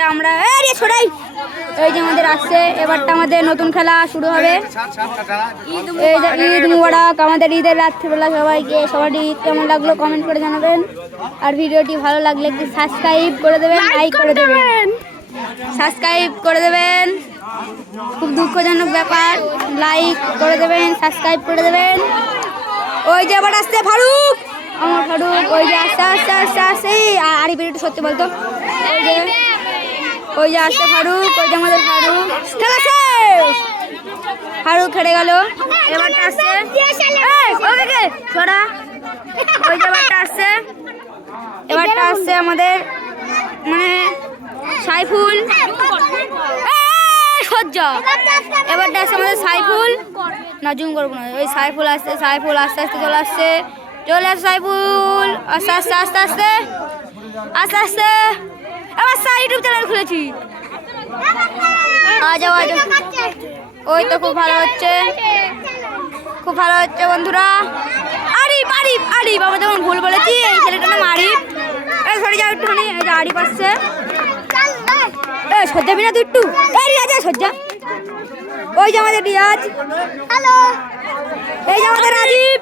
এবারটা আমরা ছড়াই এই যে আমাদের আসছে এবারটা আমাদের নতুন খেলা শুরু হবে। এই যে ঈদ মুবারক, আমাদের ঈদের রাত্রিবেলা সবাইকে। সবার ঈদ কেমন লাগলো কমেন্ট করে জানাবেন, আর ভিডিওটি ভালো লাগলে একটু সাবস্ক্রাইব করে দেবেন, লাইক করে দেবেন, সাবস্ক্রাইব করে দেবেন। খুব দুঃখজনক ব্যাপার, লাইক করে দেবেন, সাবস্ক্রাইব করে দেবেন। ওই যে এবার আসছে ফারুক, আমার ফারুক, ওই যে আস্তে আস্তে আস্তে আস্তে আরি একটু সত্যি বলতো, ওই যে আসছে ফারুক, ওই যে আমাদের ফারুক খেলা শেষ, ফারুক হেরে গেল। এবারটা আসছে ছড়া, ওই যে এবারটা আসছে আমাদের মানে সাইফুল সজ্জা। এবারটা আসছে আমাদের সাইফুল, না জুম করবো না, ওই সাইফুল আসছে, সাইফুল আস্তে আস্তে চলে আসছে সাইফুল আস্তে আস্তে আস্তে আস্তে আস্তে আস্তে। আবার ইউটিউব চ্যানেল খুলেছি, ওই তো খুব ভালো হচ্ছে, খুব ভালো হচ্ছে বন্ধুরা। আরিফ আরিফ আরিফ, আমরা যখন ভুল বলেছি এই ছেলেটার নাম আরিফ। সরে যাও একটুখানি, এই যে আরিফ আসছে। সজ্জা বিনা তুই একটু রিয়াজ সজ্জা, ওই যে আমাদের রিয়াজ, হ্যালো, এই যে আমাদের রাজীব,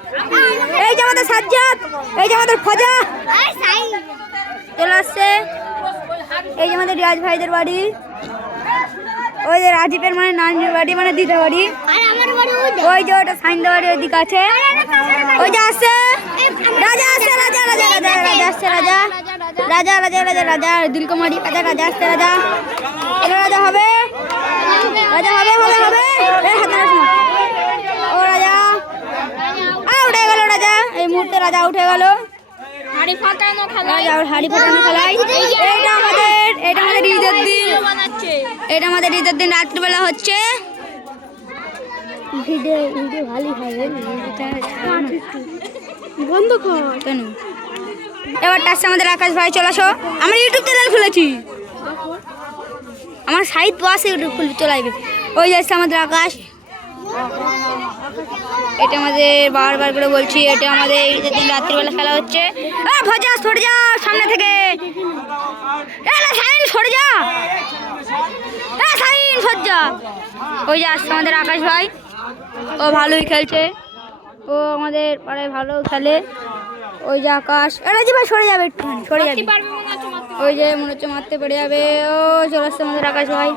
এই যে আমাদের সাজ্জাদ, এই যে আমাদের ফজা চলে আসছে। এই যে আমাদের রিয়াজ ভাইদের বাড়ি, ওই যে রাজীবের মানে নানির বাড়ি মানে দিদার বাড়ি, ওই যে ওটা সাইন্দার বাড়ি ওই দিকে আছে। ওই যে আসছে রাজা, আসছে রাজা, রাজা রাজা রাজা আসছে, রাজা রাজা রাজা রাজা রাজা দিলকুমারি রাজা, রাজা আসছে, রাজা রাজা হবে, রাজা হবে হবে হবে। ও রাজা উঠে গেল, রাজা এই মুহূর্তে রাজা উঠে গেল। হাড়ি ফাটানো খেলায়, এটা আমাদের ঈদের দিন, এটা আমাদের ঈদের দিন রাত্রিবেলা হচ্ছে। বন্ধ কর কেন? এবারটা আসছে আমাদের আকাশ ভাই, চলে আসো। আমরা ইউটিউব চ্যানেল খুলেছি, আমার সাহিত্য আছে, ইউটিউব খুলে চলে আসবে। ওই যাচ্ছে আমাদের আকাশ, এটা আমাদের বারবার করে বলছি, এটা আমাদের ঈদের দিন রাত্রিবেলা খেলা হচ্ছে। ভজা সরে যা সামনে থেকে, সরে যা সজ্জা। ওই যে আসছে আমাদের আকাশ ভাই, ও ভালোই খেলছে, ও আমাদের পাড়ায় ভালো খেলে। ওই যে আকাশ, রাজি ভাই সরে যাবে একটুখানি, সরে যাবে, ওই যে মনে হচ্ছে মারতে পেরে যাবে। ও চলে আসছে আমাদের আকাশ ভাই,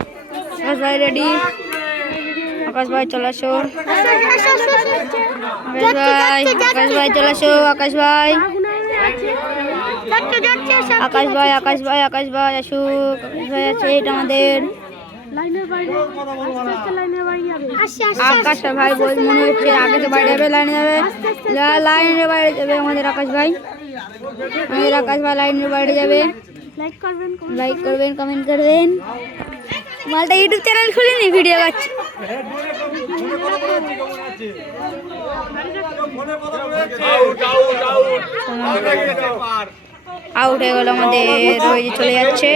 আকাশ ভাই রেডি, আকাশ ভাই চলে আসো, আকাশ ভাই, আকাশ ভাই চলে আসো, আকাশ ভাই, আকাশ ভাই, আকাশ ভাই, আকাশ ভাই আসুক, আকাশ ভাই আছে। এটা আমাদের আকাশ ভাই বল, মনে হচ্ছে আকাশে বাইরে যাবে, লাইনে যাবে, লাইনের বাইরে যাবে আমাদের আকাশ ভাই, আমাদের আকাশ ভাই লাইনের বাইরে যাবে। লাইক করবেন, কমেন্ট করবেন। মালটা ইউটিউব চ্যানেল খুলিনি, ভিডিও পাচ্ছি। আউট হয়ে গেল আমাদের, ওই যে চলে যাচ্ছে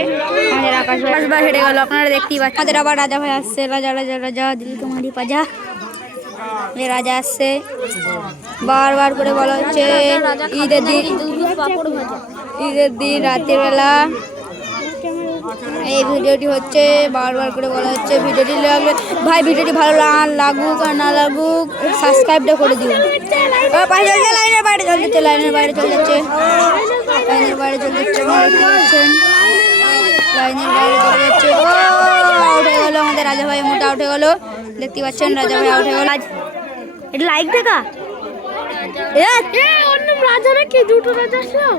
আমাদের আকাশ ভাই, হেরে গেল, আপনারা দেখতেই পাচ্ছেন। আমাদের আবার রাজা ভাই আসছে, রাজা রাজা রাজা দিলকুমারি পাজা, রাজা আসছে। বারবার করে বলা হচ্ছে ঈদের দিন, ঈদের দিন রাতের বেলা এই ভিডিওটি হচ্ছে, বারবার করে বলা হচ্ছে ভিডিওটি লাগলে ভাই, ভিডিওটি ভালো লাগুক আর না লাগুক সাবস্ক্রাইবটা করে দিন। লাইনের বাইরে চলে যাচ্ছে, লাইনের বাইরে চলে যাচ্ছে, লাইনের বাইরে চলে যাচ্ছে, দেখতে পাচ্ছেন লাইনের বাইরে চলে যাচ্ছে। ও আউট হয়ে গেল আমাদের রাজা ভাই, মোটা আউট হয়ে গেল, দেখতে পাচ্ছেন রাজা ভাই আউট হয়ে গেল। এটা লাইক দেখা,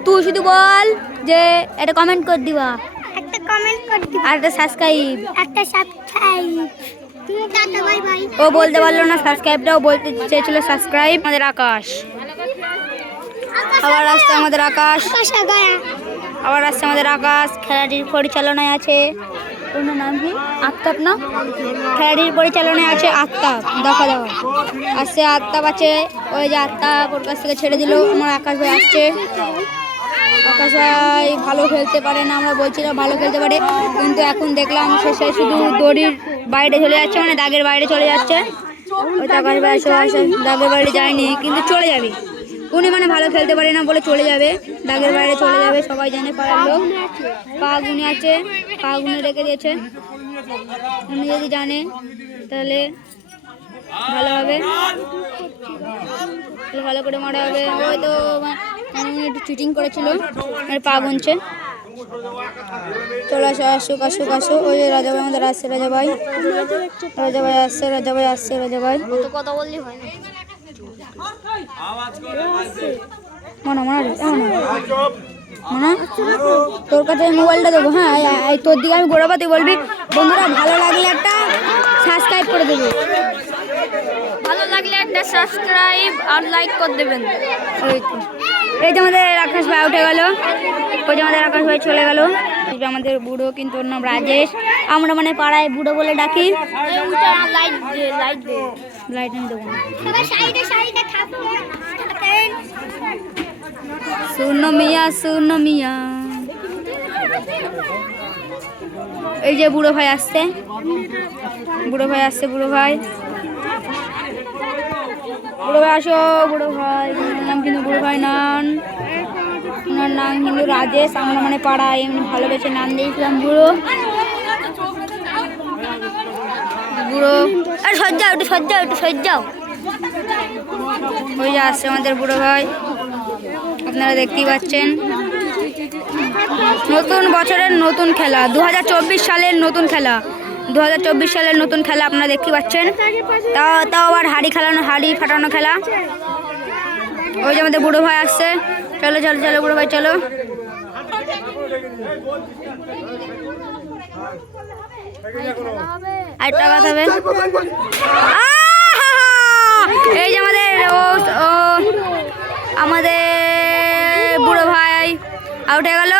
তুই শুধু বল যে এটা কমেন্ট করে দিবা, একটা কমেন্ট করে দিবা, আর একটা সাবস্ক্রাইব, একটা সাবস্ক্রাইব। ও বলতে পারলো না সাবস্ক্রাইবটাও, বলতে চেয়েছিল সাবস্ক্রাইব। আমাদের আকাশ আবার আসছে, আমাদের আকাশ আবার আসছে, আমাদের আকাশ খেলাটির পরিচালনায় আছে, ওর নাম কি আফতাব না, খেলাটির পরিচালনায় আছে আফতাব, দেখা দেওয়া আসছে, আফতাব আছে। ওই যে আফতাব ওর কাছ থেকে ছেড়ে দিল, আমার আকাশ ভাই আসছে। আকাশ ভাই ভালো খেলতে পারে না, আমরা বলছিলাম ভালো খেলতে পারে, কিন্তু এখন দেখলাম শেষে শুধু দড়ির বাইরে চলে যাচ্ছে, মানে দাগের বাইরে চলে যাচ্ছে। ওই আকাশ ভাই আসে, দাগের বাইরে যায়নি কিন্তু চলে যাবে, উনি মানে ভালো খেলতে পারে না বলে চলে যাবে, দাগের বাইরে চলে যাবে, সবাই জানে পাড়ার লোক। পা গুনে আছে, পা গুনে রেখে দিয়েছে। উনি যদি জানে তাহলে ভালো হবে, ভালো করে মারা হবে। হয়তো উনি একটু চিটিং করেছিল, পা গুনছে। চলে আসো, আসুক আসুক আসো। ওই যে রাজা ভাই আমাদের আসছে, রাজা ভাই, রাজা ভাই আসছে, রাজা ভাই আসছে, রাজা ভাই। কথা বললি হয় না। মনা মনা মনা তোর কাছে মোবাইলটা দেবো। হ্যাঁ তোর দিকে আমি ঘোরাবো, তুই বলবি বন্ধুরা ভালো লাগলে একটা সাবস্ক্রাইব করে দেবে, ভালো লাগলে একটা সাবস্ক্রাইব আর লাইক করে দেবেন। এই যে আমাদের আকাশ ভাই উঠে গেল, ওই যে আমাদের আকাশ ভাই চলে গেল। আমাদের বুড়ো, কিন্তু ওর নাম রাজেশ, আমরা মানে পাড়ায় বুড়ো বলে ডাকি। লাইট আমি দেবো, শুনো মিয়া শুনো মিয়া। এই যে বুড়ো ভাই আসছে, বুড়ো ভাই আসছে, বুড়ো ভাই, বুড়ো ভাই আসো, বুড়ো ভাই। নাম কিন্তু বুড়ো ভাই নাম, ওনার নাম কিন্তু রাজেশ। আমরা মানে পাড়ায় এমনি ভালোবেসে নাম দিয়েছিলাম বুড়ো। বুড়ো আর সজ্জাও, একটু সজ্জাও, একটু সজ্জাও। ওই যে আসছে আমাদের বুড়ো ভাই, আপনারা দেখতেই পাচ্ছেন। নতুন বছরের নতুন খেলা, 2024 সালের নতুন খেলা, 2024 সালের নতুন খেলা আপনারা দেখতে পাচ্ছেন। তাও আবার হাড়ি খেলানো, হাড়ি ফাটানো খেলা। ওই যে আমাদের বুড়ো ভাই আসছে। চলো চলো চলো বুড়ো ভাই চলো। আর টাকা হবে। এই যে আমাদের আমাদের বুড়ো ভাই আউট হয়ে গেল।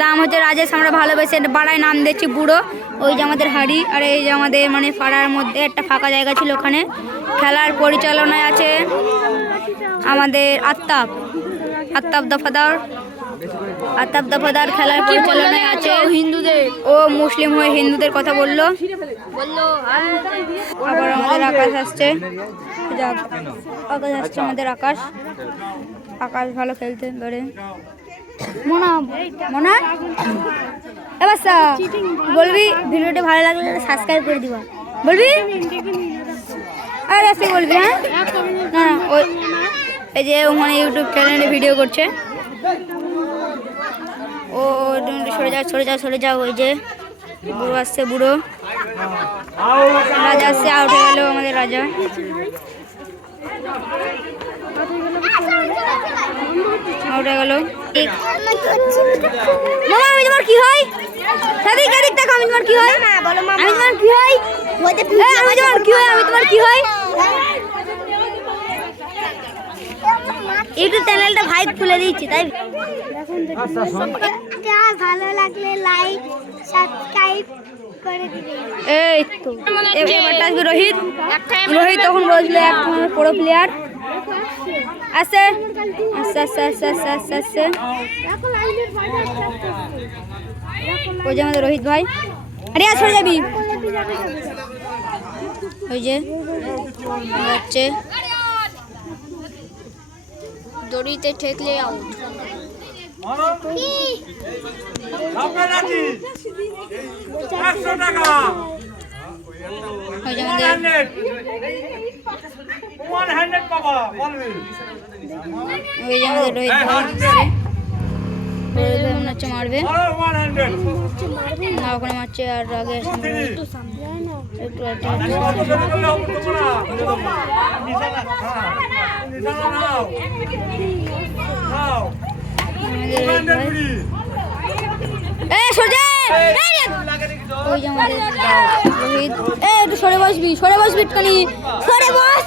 নাম হচ্ছে রাজেশ, আমরা ভালোবেসে পাড়ায় নাম দিচ্ছি বুড়ো। ওই যে আমাদের হাড়ি, আর এই যে আমাদের মানে পাড়ার মধ্যে একটা ফাঁকা জায়গা ছিল, ওখানে খেলার পরিচালনায় আছে আমাদের আত্তাব দফাদার। আত্তাব দফাদার খেলার পরিচালনায় আছে। হিন্দুদের, ও মুসলিম হয়ে হিন্দুদের কথা বললো। আবার আমাদের আকাশ আসছে, আকাশ আসছে আমাদের আকাশ। আকাশ ভালো খেলতে পারে। মনা মনা এবার বলবি ভিডিওটা ভালো লাগলে সাবস্ক্রাইব করে দিবা, বলবি আর এসে বলবি। হ্যাঁ না না, ওই এই যে ওখানে ইউটিউব চ্যানেলে ভিডিও করছে। ও সরে যাও সরে যাও সরে যাও। ওই যে বুড়ো আসছে, বুড়ো রাজা আসছে, আউট হয়ে গেল আমাদের রাজা। আউট হয়ে গেল। মামা আমি তোমার কি হয়? সাদিক সাদিক দেখো আমি তোমার কি হয়? আমি তোমার কি হয়? আমি তোমার কি হয়? আমি তোমার কি হয়? ইউটিউব চ্যানেলটা ভাই খুলে দিয়েছি তাই। ভালো লাগলে লাইক সাবস্ক্রাইব করে দিবেন। এই তো এবারটা আসবে রোহিত। রোহিত তখন বলছিল এক পুরো প্লেয়ার। আসছে আস্তে আস্তে আস্তে আস্তে আস্তে আস্তে। ওই যে আমাদের রোহিত ভাই। আরে আর সরে যাবি। ওই যে যাচ্ছে, দড়িতে ঠেকলে আউট। ওই যে আমাদের রোহিত ভাই মনে হচ্ছে মারবে না, ওখানে মারছে। আর আগে একটু ওই যে আমাদের রোহিত। একটু সরে বসবি, সরে বসবি একটুখানি, সরে বস।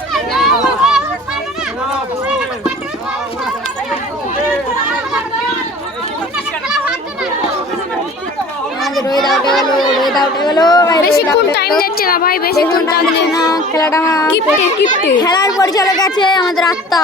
রোহিত আউট হয়ে গেল, রোহিত আউট হয়ে গেল। বেশিক্ষণ টাইম যাচ্ছে না ভাই, বেশিক্ষণ টাইম না। খেলাটা খেলার পরিচালক আছে আমাদের আত্মা।